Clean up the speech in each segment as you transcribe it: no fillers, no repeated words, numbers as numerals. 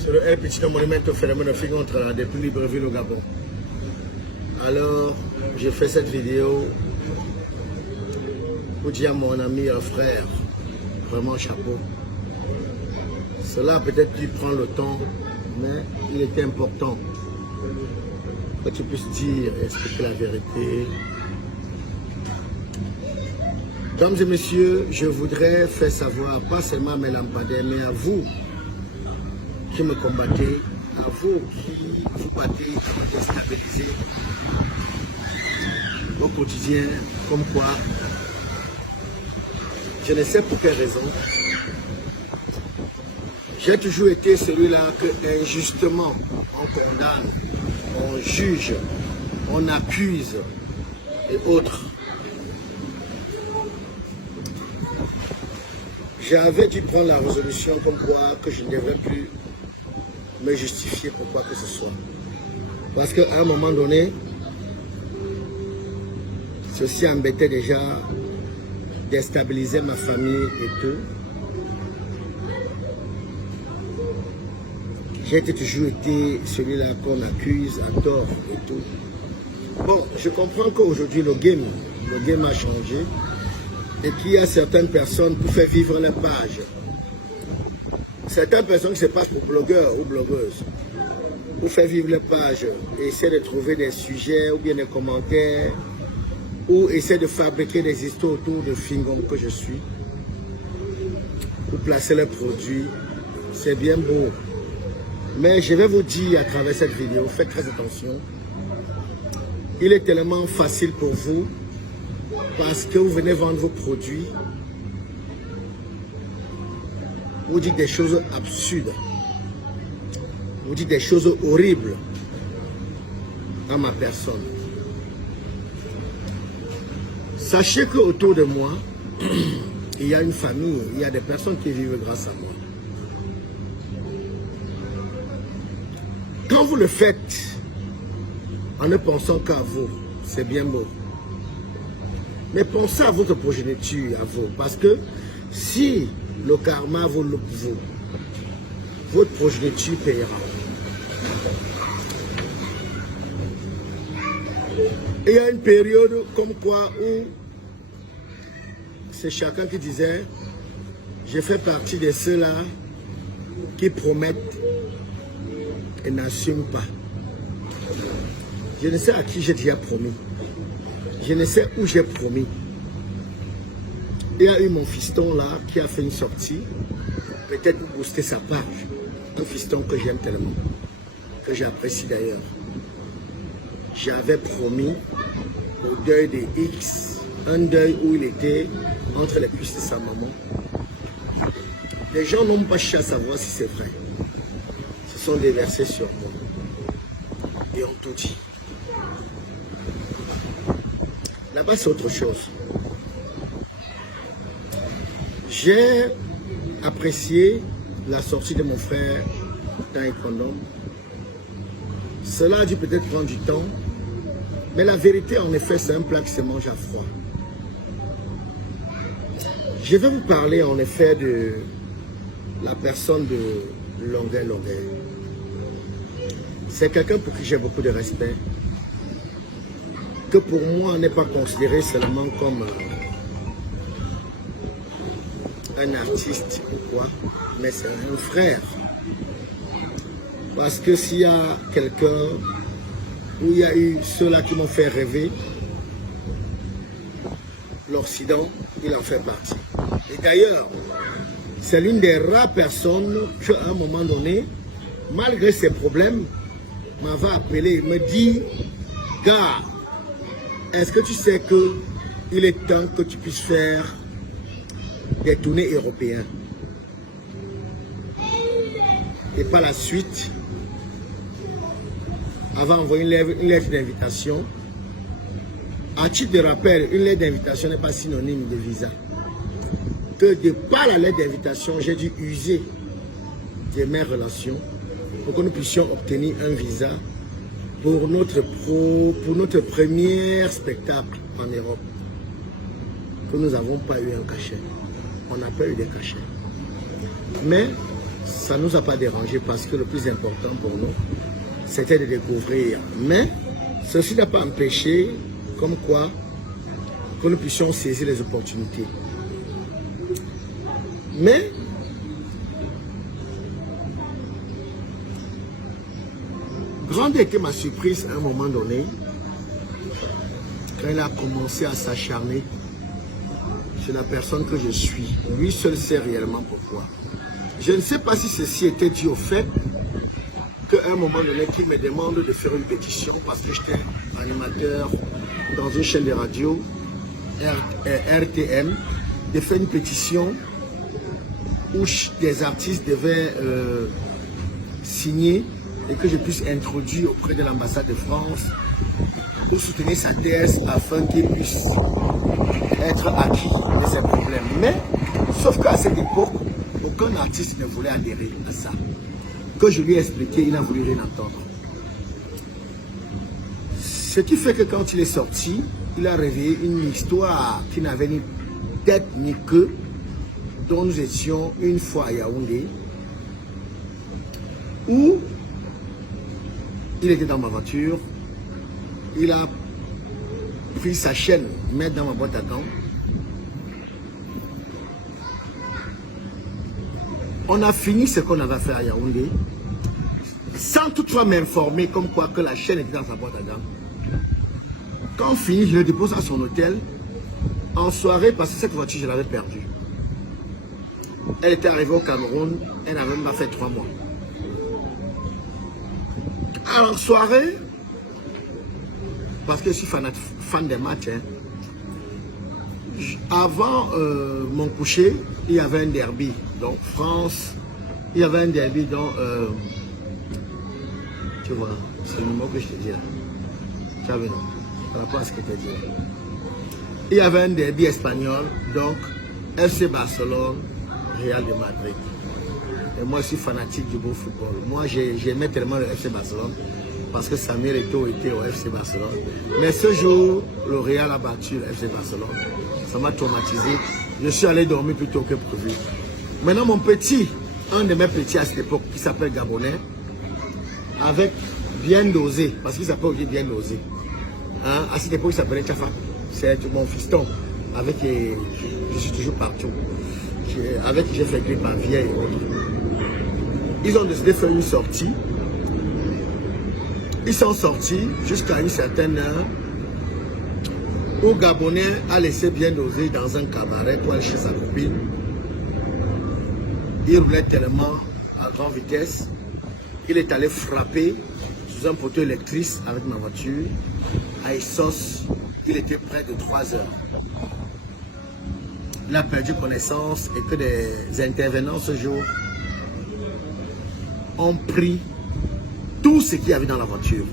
sur le El Petit Monumento Phénomène Fingontra depuis Libreville au Gabon. Alors, j'ai fait cette vidéo pour dire à mon ami et frère, vraiment chapeau. Cela a peut-être dû prendre le temps, mais il était important que tu puisses dire et expliquer la vérité. Mesdames et messieurs, je voudrais faire savoir, pas seulement à mes lampadaires, mais à vous qui me combattez, à vous qui vous battez pour déstabiliser au quotidien, comme quoi, je ne sais pour quelle raison, j'ai toujours été celui-là que injustement on condamne, on juge, on accuse et autres. J'avais dû prendre la résolution comme quoi que je ne devrais plus me justifier pour quoi que ce soit. Parce qu'à un moment donné, ceci embêtait déjà, déstabilisait ma famille et tout. J'ai toujours été celui-là qu'on accuse à tort et tout. Bon, je comprends qu'aujourd'hui le game a changé. Et qu'il y a certaines personnes pour faire vivre les pages. Certaines personnes qui se passent pour blogueurs ou blogueuses. Pour faire vivre les pages, essaient de trouver des sujets ou bien des commentaires. Ou essaient de fabriquer des histoires autour de Fingon que je suis. Pour placer les produits. C'est bien beau. Mais je vais vous dire à travers cette vidéo, faites très attention. Il est tellement facile pour vous. Parce que vous venez vendre vos produits, vous dites des choses absurdes, vous dites des choses horribles à ma personne. Sachez qu'autour de moi, il y a une famille, il y a des personnes qui vivent grâce à moi. Quand vous le faites en ne pensant qu'à vous, c'est bien beau. Mais pensez à votre progéniture, à vous. Parce que si le karma vous loupe vous, votre progéniture paiera. Il y a une période comme quoi où c'est chacun qui disait, je fais partie de ceux-là qui promettent et n'assument pas. Je ne sais à qui j'ai déjà promis. Je ne sais où j'ai promis. Il y a eu mon fiston là qui a fait une sortie, peut-être pour booster sa page. Un fiston que j'aime tellement, que j'apprécie d'ailleurs. J'avais promis au deuil de X, un deuil où il était entre les cuisses de sa maman. Les gens n'ont pas cherché à savoir si c'est vrai. Se sont déversés sur moi et ont tout dit. Là-bas, c'est autre chose. J'ai apprécié la sortie de mon frère dans les condoms. Cela a dû peut-être prendre du temps, mais la vérité, en effet, c'est un plat qui se mange à froid. Je vais vous parler, en effet, de la personne de Longueuil. C'est quelqu'un pour qui j'ai beaucoup de respect. Que pour moi n'est pas considéré seulement comme un artiste ou quoi, mais c'est un frère. Parce que s'il y a quelqu'un où il y a eu ceux-là qui m'ont fait rêver, l'Occident, il en fait partie. Et d'ailleurs, c'est l'une des rares personnes qu'à un moment donné, malgré ses problèmes, m'avait appelé et me dit, gars, est-ce que tu sais qu'il est temps que tu puisses faire des tournées européennes? Et par la suite, avait envoyé une lettre d'invitation. À titre de rappel, une lettre d'invitation n'est pas synonyme de visa. Que de par la lettre d'invitation, j'ai dû user de mes relations pour que nous puissions obtenir un visa pour notre premier spectacle en Europe, que nous n'avons pas eu un cachet. On n'a pas eu de cachet. Mais ça ne nous a pas dérangé parce que le plus important pour nous, c'était de découvrir. Mais ceci n'a pas empêché, comme quoi, que nous puissions saisir les opportunités. Mais, grande était ma surprise à un moment donné, quand il a commencé à s'acharner sur la personne que je suis. Lui seul sait réellement pourquoi. Je ne sais pas si ceci était dû au fait qu'à un moment donné, qu'il me demande de faire une pétition parce que j'étais animateur dans une chaîne de radio, RTM, de faire une pétition où des artistes devaient signer et que je puisse introduire auprès de l'ambassade de France pour soutenir sa thèse afin qu'il puisse être acquis de ses problèmes. Mais, sauf qu'à cette époque, aucun artiste ne voulait adhérer à ça. Que je lui ai expliqué, il n'a voulu rien entendre. Ce qui fait que quand il est sorti, il a réveillé une histoire qui n'avait ni tête ni queue, dont nous étions une fois à Yaoundé, où il était dans ma voiture, il a pris sa chaîne, mettre dans ma boîte à gants. On a fini ce qu'on avait fait à Yaoundé, sans toutefois m'informer comme quoi que la chaîne était dans sa boîte à gants. Quand on finit, je le dépose à son hôtel, en soirée, parce que cette voiture, je l'avais perdue. Elle était arrivée au Cameroun, elle n'avait même pas fait 3 mois. Alors, soirée, parce que je suis fan des matchs, hein, avant mon coucher, il y avait un derby. Donc, France, il y avait un derby dont, tu vois, c'est le mot que je te dis là. Tu as vu, non? Par rapport à ce que tu as dit là. Il y avait un derby espagnol, donc FC Barcelone, Real de Madrid. Et moi, je suis fanatique du beau football. Moi, j'aimais tellement le FC Barcelone parce que Samuel Eto'o était au FC Barcelone. Mais ce jour, le Real a battu le FC Barcelone. Ça m'a traumatisé. Je suis allé dormir plus tôt que prévu. Maintenant, mon petit, un de mes petits à cette époque, qui s'appelle Gabonais, avec bien dosé, parce qu'il s'appelle aussi bien dosé. Hein? À cette époque, il s'appelait Tchafa. C'est mon fiston. Avec, je suis toujours partout. Avec qui j'ai fait grippe en vieille et autres. Ils ont décidé de faire une sortie. Ils sont sortis jusqu'à une certaine heure où Gabonais a laissé bien doser dans un cabaret pour aller chez sa copine. Il roulait tellement à grande vitesse qu'il est allé frapper sous un poteau électrique avec ma voiture. À Essos, il était près de 3 heures. Il a perdu connaissance et que des intervenants ce jour ont pris tout ce qu'il y avait dans la voiture.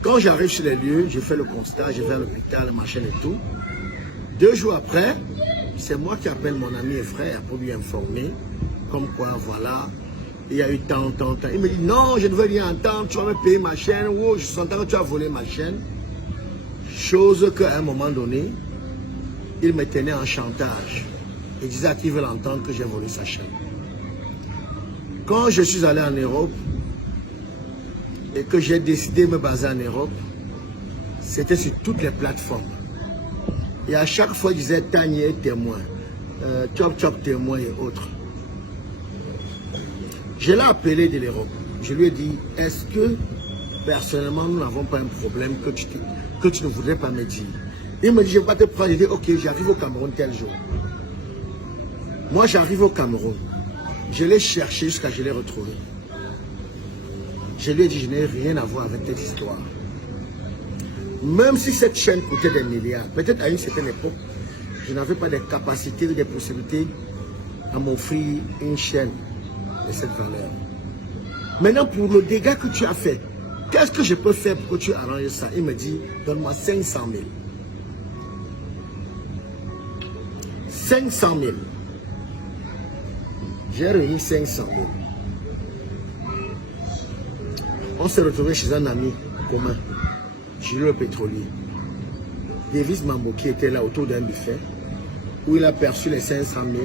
Quand j'arrive sur les lieux, j'ai fait le constat, je vais à l'hôpital, machin et tout. 2 jours après, c'est moi qui appelle mon ami et frère pour lui informer, comme quoi, voilà, il y a eu tant. Il me dit, non, je ne veux rien entendre, tu vas me payer ma chaîne, oh, je sentais que tu as volé ma chaîne. Chose qu'à un moment donné, il me tenait en chantage. Il disait à qui veut l'entendre que j'ai volé sa chaîne. Quand je suis allé en Europe et que j'ai décidé de me baser en Europe, c'était sur toutes les plateformes. Et à chaque fois, il disait Tanier témoin, Chop Chop témoin et autres. Je l'ai appelé de l'Europe. Je lui ai dit, est-ce que personnellement, nous n'avons pas un problème que tu ne voudrais pas me dire? Il me dit, je ne vais pas te prendre. Il dit, ok, j'arrive au Cameroun tel jour. Moi, j'arrive au Cameroun. Je l'ai cherché jusqu'à ce que je l'ai retrouvé. Je lui ai dit, je n'ai rien à voir avec cette histoire. Même si cette chaîne coûtait des milliards, peut-être à une certaine époque, je n'avais pas des capacités ou des possibilités à m'offrir une chaîne de cette valeur. Maintenant, pour le dégât que tu as fait, qu'est-ce que je peux faire pour que tu arranges ça? Il me dit, donne-moi 500 000. 500 000. J'ai réuni 500 000. On s'est retrouvé chez un ami commun, Gilles le pétrolier. Davis Mamboki était là autour d'un buffet où il a perçu les 500 000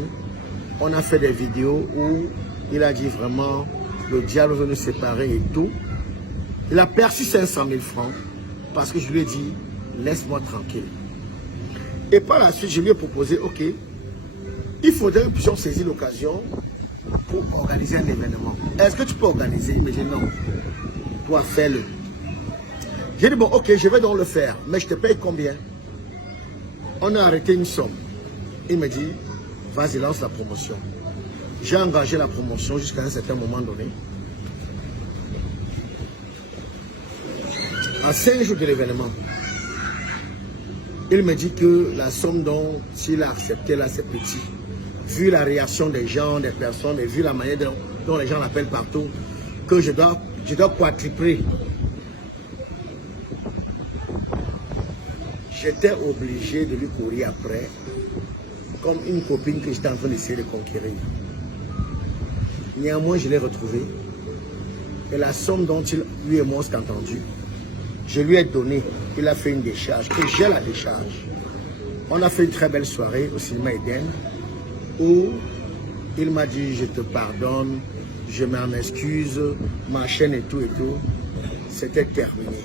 On a fait des vidéos où il a dit vraiment, le diable veut nous séparer et tout. Il a perçu 500 000 francs parce que je lui ai dit, laisse-moi tranquille. Et par la suite, je lui ai proposé, ok, il faudrait que nous puissions saisir l'occasion pour organiser un événement. Est-ce que tu peux organiser? Il me dit non. Toi, fais-le. J'ai dit, bon, ok, je vais donc le faire, mais je te paye combien? On a arrêté une somme. Il me dit, vas-y, lance la promotion. J'ai engagé la promotion jusqu'à un certain moment donné. À 5 jours de l'événement, il me dit que la somme dont il a accepté là, c'est petit. Vu la réaction des gens, des personnes, et vu la manière dont les gens l'appellent partout, que je dois quadrupler. J'étais obligé de lui courir après, comme une copine que j'étais en train d'essayer de conquérir. Néanmoins, je l'ai retrouvé. Et la somme dont lui et moi on s'est entendu, je lui ai donné. Il a fait une décharge, et j'ai la décharge. On a fait une très belle soirée au cinéma Eden, où il m'a dit, je te pardonne, je m'en excuse, ma chaîne et tout. C'était terminé.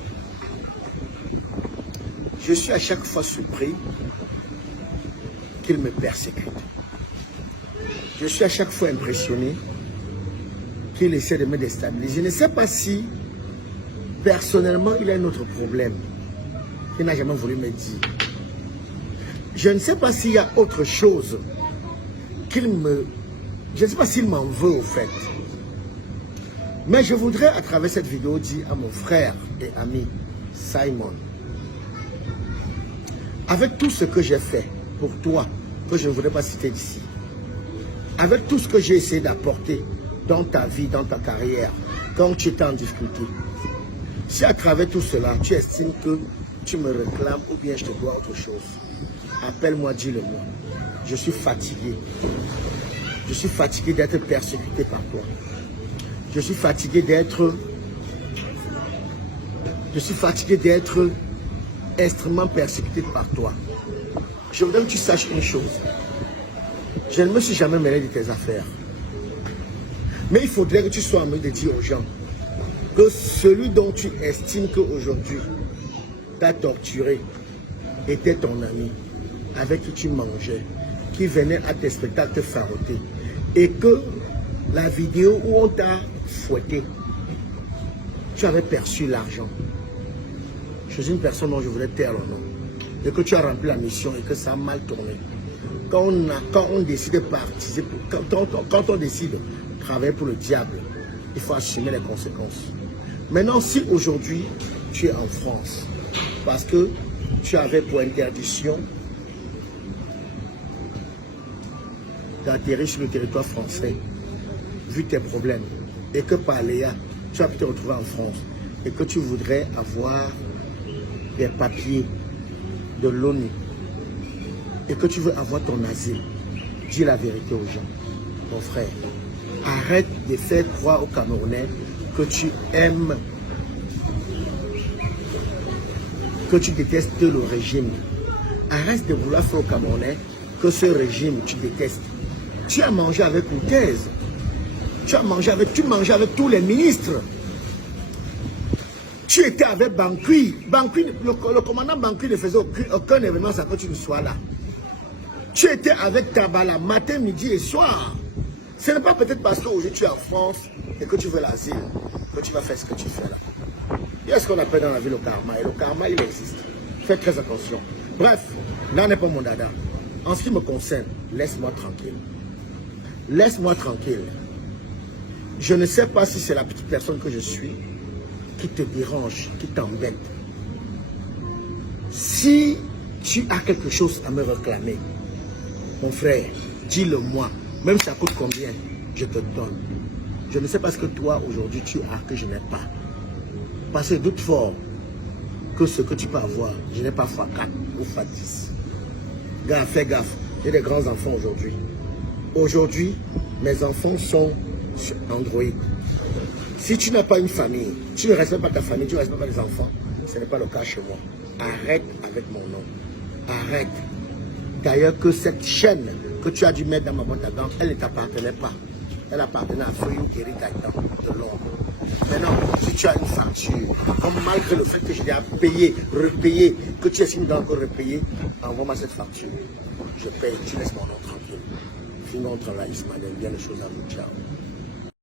Je suis à chaque fois surpris qu'il me persécute. Je suis à chaque fois impressionné qu'il essaie de me déstabiliser. Je ne sais pas si, personnellement, il a un autre problème qu'il n'a jamais voulu me dire. Je ne sais pas s'il y a autre chose qu'il me... Je ne sais pas s'il m'en veut au fait. Mais je voudrais, à travers cette vidéo, dire à mon frère et ami Simon, avec tout ce que j'ai fait pour toi, que je ne voudrais pas citer ici, avec tout ce que j'ai essayé d'apporter dans ta vie, dans ta carrière, quand tu étais en difficulté, si à travers tout cela, tu estimes que tu me réclames ou bien je te dois autre chose, appelle-moi, dis-le-moi. Je suis fatigué. Je suis fatigué d'être persécuté par toi. Je suis fatigué d'être extrêmement persécuté par toi. Je voudrais que tu saches une chose. Je ne me suis jamais mêlé de tes affaires. Mais il faudrait que tu sois en mesure de dire aux gens que celui dont tu estimes qu'aujourd'hui t'a torturé était ton ami, avec qui tu mangeais, qui venait à tes spectacles te faroter, et que la vidéo où on t'a fouetté, tu avais perçu l'argent. Je suis une personne dont je voulais taire le nom, et que tu as rempli la mission et que ça a mal tourné. Quand on décide de participer, quand on décide de travailler pour le diable, il faut assumer les conséquences. Maintenant, si aujourd'hui tu es en France, parce que tu avais pour interdiction d'atterrir sur le territoire français, vu tes problèmes, et que par Léa, tu as pu te retrouver en France, et que tu voudrais avoir des papiers de l'ONU, et que tu veux avoir ton asile, dis la vérité aux gens. Mon frère, arrête de faire croire aux Camerounais que tu aimes, que tu détestes le régime. Arrête de vouloir faire aux Camerounais que ce régime, tu détestes. Tu as mangé avec Koutez, tu mangeais avec tous les ministres. Tu étais avec Bankui. Le commandant Bankui ne faisait aucun événement sans que tu ne sois là. Tu étais avec Tabala matin, midi et soir. Ce n'est pas peut-être parce qu'aujourd'hui tu es en France et que tu veux l'asile que tu vas faire ce que tu fais là. Il y a ce qu'on appelle dans la vie le karma. Et le karma, il existe. Fais très attention. Bref, là n'est pas mon dada. En ce qui me concerne, laisse-moi tranquille. Laisse-moi tranquille. Je ne sais pas si c'est la petite personne que je suis qui te dérange, qui t'embête. Si tu as quelque chose à me réclamer, mon frère, dis-le-moi. Même ça coûte combien, je te donne. Je ne sais pas ce que toi, aujourd'hui, tu as que je n'ai pas. Parce que je doute fort que ce que tu peux avoir, je n'ai pas x4 ou x10. Gars, fais gaffe. J'ai des grands enfants aujourd'hui. Aujourd'hui, mes enfants sont sur Android. Si tu n'as pas une famille, tu ne respectes pas ta famille, tu ne respectes pas les enfants, ce n'est pas le cas chez moi. Arrête avec mon nom. Arrête. D'ailleurs, que cette chaîne que tu as dû mettre dans ma boîte à gants, elle ne t'appartenait pas. Elle appartenait à Fouillou Eric Gaëtan de Londres. Maintenant, si tu as une facture, malgré le fait que je l'ai payé, repayé, que tu estimes d'encore repayer, envoie-moi cette facture. Je paye, tu laisses mon nom tranquille. Finons notre travail, Ismaël, bien les choses à vous. Ciao.